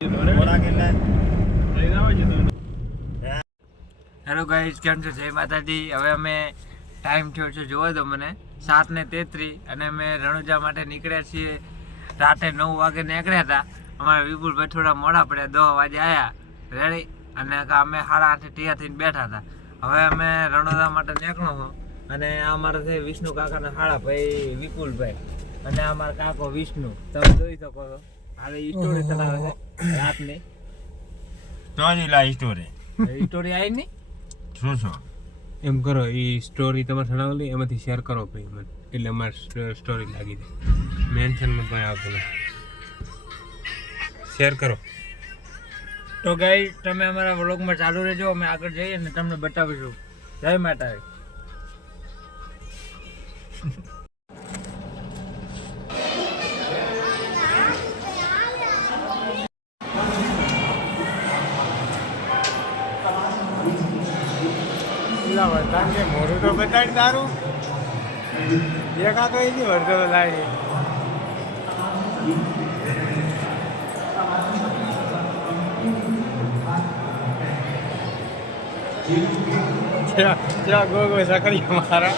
Hello guys, કેમ છો? જય માતાજી. હવે અમે ટાઈમ થયો છે જોવો તો મને 7:33 અને અમે રણુજા માટે નીકળ્યા છીએ. રાતે 9 વાગે નીકળ્યા હતા. અમારા વિપુલભાઈ થોડા મોડા પડ્યા, 10 વાગે આવ્યા રેડી, અને અમે 8:30 તૈયાર થઈને બેઠા હતા. હવે અમે રણુજા માટે નીકળો છો અને આ અમારા છે વિષ્ણુ કાકાના હાડા ભાઈ વિપુલભાઈ અને અમારા કાકો વિષ્ણુ. તમે જોઈ શકો છો હાલે સ્ટોરી ચલાવે છે રાતની. સ્ટોરી સ્ટોરી આવી નહીં શું એમ કરો, એ સ્ટોરી તમારે જણાવેલી એમાંથી શેર કરો ભાઈ મને, એટલે અમારે સ્ટોરી લાગી જાય. મેન્શનમાં કંઈ આવતું નથી, શેર કરો. તો ગાઈસ, તમે અમારા વ્લોગમાં ચાલુ રહેજો. અમે આગળ જઈએ ને તમને બતાવીશું. જય માતા. મોઢું તો બતાડી તારું દેખાતો એની વર્ધો લાવી. ગો ગો સકરી મારા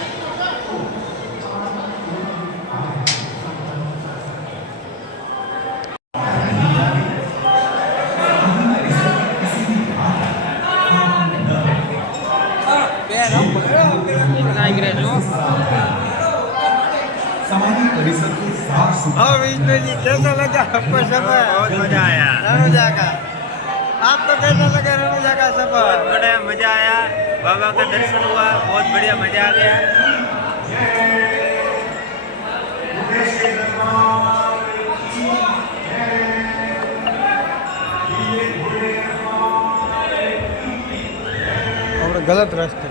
हाँ विष्णु जी, कैसा लगा आपको सफर? बहुत मजा आया रनुजा का। आपको कैसा लगा रनुजा का सफर? बहुत बड़ा मजा आया, बाबा का दर्शन हुआ, बहुत बढ़िया मजा आ गया। गलत रास्ते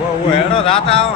वो हेड़ो रात आओ